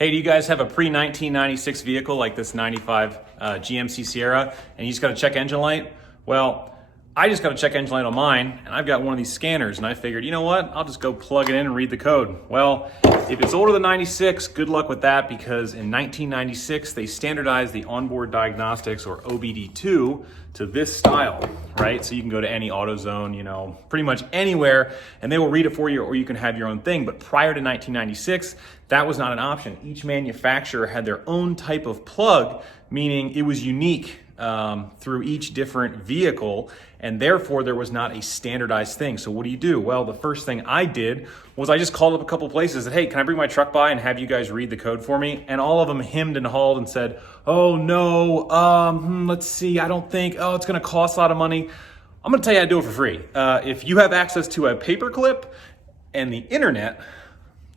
Hey, do you guys have a pre-1996 vehicle like this 95 GMC Sierra and you just got a check engine light? Well, I just got a check engine light on mine and I've got one of these scanners and I figured, you know what, I'll just go plug it in and read the code. Well, if it's older than 96, good luck with that, because in 1996, they standardized the onboard diagnostics, or OBD2, to this style, right? So you can go to any AutoZone, you know, pretty much anywhere, and they will read it for you, or you can have your own thing. But prior to 1996, that was not an option. Each manufacturer had their own type of plug, meaning it was unique through each different vehicle, and therefore there was not a standardized thing. So what do? Well, the first thing I did was I just called up a couple places and said, hey, can I bring my truck by and have you guys read the code for me? And all of them hemmed and hawed and said, oh no, let's see, I don't think, it's gonna cost a lot of money. I'm gonna tell you how to do it for free. If you have access to a paperclip and the internet,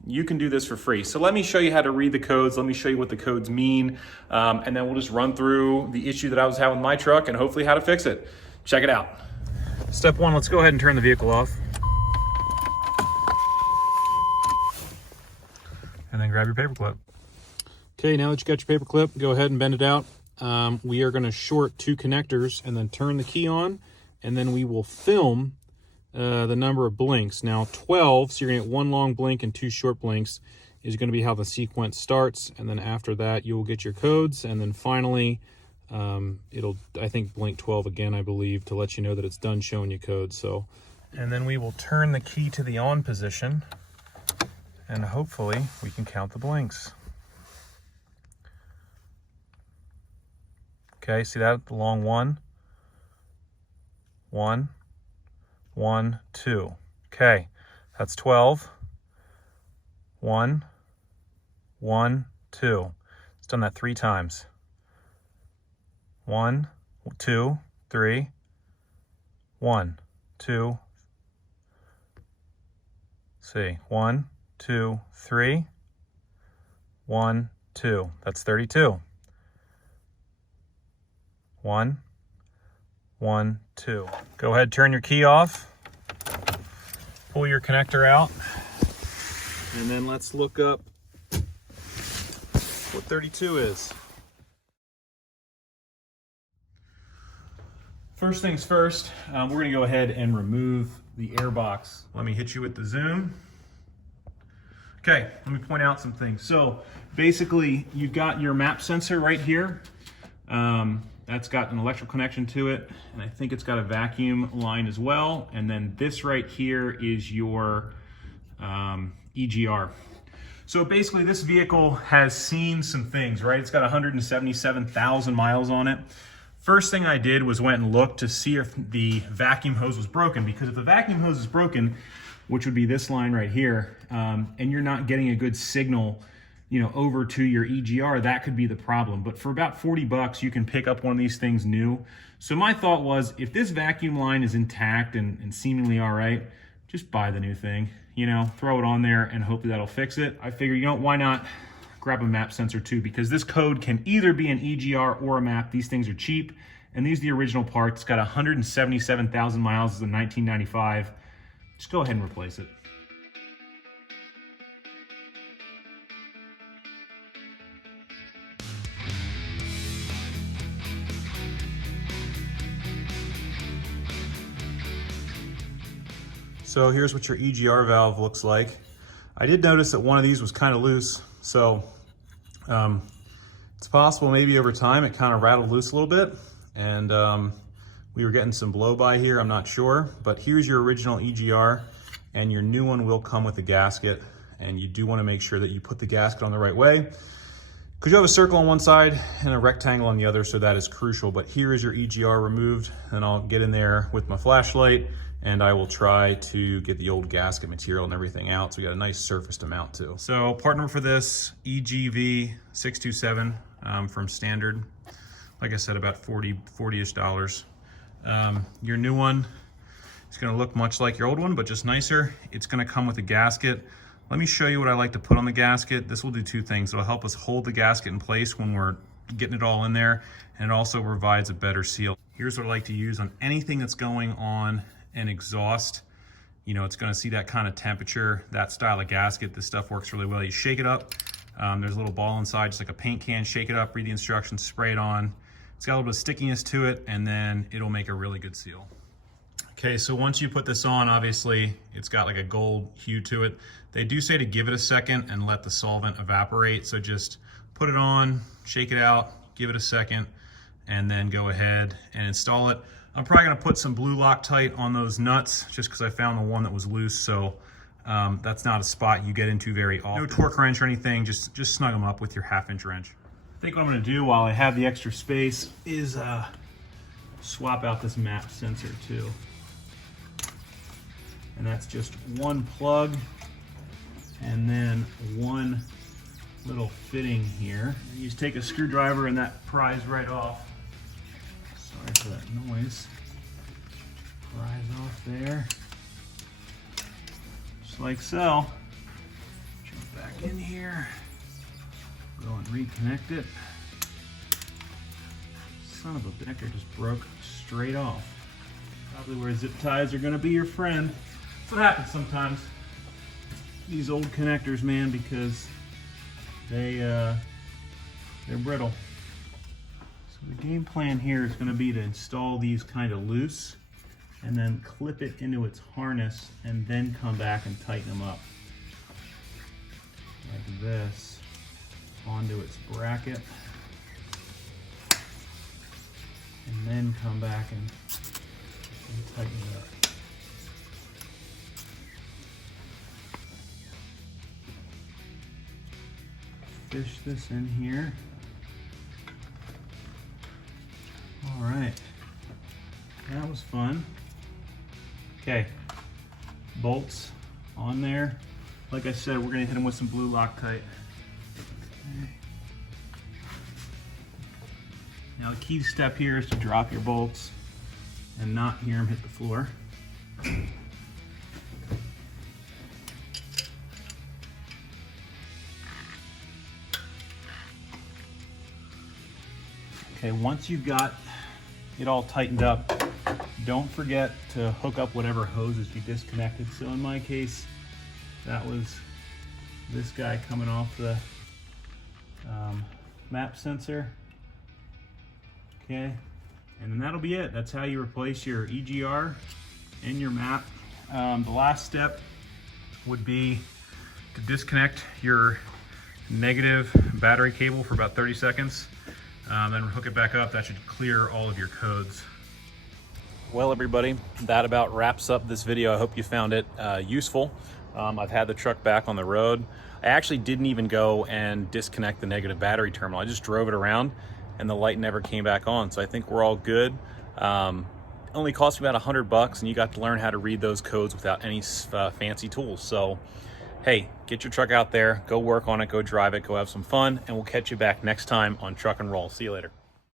you can do this for free. So let me show you how to read the codes. Let me show you what the codes mean. And then we'll just run through the issue that I was having with my truck and hopefully how to fix it. Check it out. Step one, let's go ahead and turn the vehicle off. And then grab your paperclip. Okay, now that you got your paperclip, go ahead and bend it out. We are gonna short two connectors and then turn the key on, and then we will film the number of blinks. Now 12, so you're gonna get one long blink and two short blinks, is gonna be how the sequence starts. And then after that, you will get your codes. And then finally, it'll, I think, blink 12 again, I believe, to let you know that it's done showing you codes. So, and then we will turn the key to the on position, and hopefully we can count the blinks. Okay, see that? The long one, 1, 2. Okay, that's 12. 1, 2. It's done that 3 times. 1, 2, 3. 1, 2. See, 1, 2, 3. 1, 2. That's 32. 1, 2. Go ahead, turn your key off, pull your connector out, and then let's look up what 32 is. First things first, we're gonna go ahead and remove the air box. Let me hit you with the zoom. Okay, let me point out some things. So basically, you've got your map sensor right here. That's got an electrical connection to it, and I think it's got a vacuum line as well. And then this right here is your EGR. So basically this vehicle has seen some things, right? It's got 177,000 miles on it. First thing I did was went and looked to see if the vacuum hose was broken, because if the vacuum hose is broken, which would be this line right here, and you're not getting a good signal, you know, over to your EGR, that could be the problem. But for about 40 bucks, you can pick up one of these things new. So my thought was, if this vacuum line is intact and seemingly all right, just buy the new thing, you know, throw it on there and hopefully that'll fix it. I figure, you know, why not grab a map sensor too, because this code can either be an EGR or a map. These things are cheap, and these are the original parts. It's got 177,000 miles. It's a 1995. Just go ahead and replace it. So here's what your EGR valve looks like. I did notice that one of these was kind of loose, so it's possible maybe over time it kind of rattled loose a little bit, and we were getting some blow by here, I'm not sure. But here's your original EGR, and your new one will come with a gasket, and you do want to make sure that you put the gasket on the right way, because you have a circle on one side and a rectangle on the other, so that is crucial. But here is your EGR removed, and I'll get in there with my flashlight and I will try to get the old gasket material and everything out, so we got a nice surface to mount to. So part number for this, EGV627 from Standard. Like I said, about $40-ish. Your new one is gonna look much like your old one, but just nicer. It's gonna come with a gasket. Let me show you what I like to put on the gasket. This will do two things. It'll help us hold the gasket in place when we're getting it all in there, and it also provides a better seal. Here's what I like to use on anything that's going on an exhaust. You know, it's gonna see that kind of temperature, that style of gasket. This stuff works really well. You shake it up, There's a little ball inside, just like a paint can. Shake it up, read the instructions, spray it on. It's got a little bit of stickiness to it, and then it'll make a really good seal. Okay, so once you put this on, obviously it's got like a gold hue to it. They do say to give it a second and let the solvent evaporate. So just put it on, shake it out, give it a second, and then go ahead and install it. I'm probably gonna put some blue Loctite on those nuts just because I found the one that was loose. So that's not a spot you get into very often. No torque wrench or anything, just snug them up with your 1/2-inch wrench. I think what I'm gonna do while I have the extra space is swap out this map sensor too. And that's just one plug and then one little fitting here. You just take a screwdriver and that pries right off. Sorry for that noise. Pries off there. Just like so. Jump back in here. Go and reconnect it. Son of a bitch, just broke straight off. Probably where zip ties are gonna be your friend. That's what happens sometimes. These old connectors, man, because they're brittle. So the game plan here is going to be to install these kind of loose and then clip it into its harness and then come back and tighten them up like this onto its bracket, and then come back and tighten it up. Fish this in here. All right, that was fun. Okay, bolts on there. Like I said, we're gonna hit them with some blue Loctite. Okay. Now the key step here is to drop your bolts and not hear them hit the floor. Okay, once you've got it all tightened up, don't forget to hook up whatever hoses you disconnected. So in my case, that was this guy coming off the map sensor. Okay, and then that'll be it. That's how you replace your EGR and your map. The last step would be to disconnect your negative battery cable for about 30 seconds. Then hook it back up. That should clear all of your codes. Well, everybody, that about wraps up this video. I hope you found it useful. I've had the truck back on the road. I actually didn't even go and disconnect the negative battery terminal. I just drove it around and the light never came back on. So I think we're all good. Only cost me about $100 and you got to learn how to read those codes without any fancy tools. So hey, get your truck out there, go work on it, go drive it, go have some fun, and we'll catch you back next time on Truck and Roll. See you later.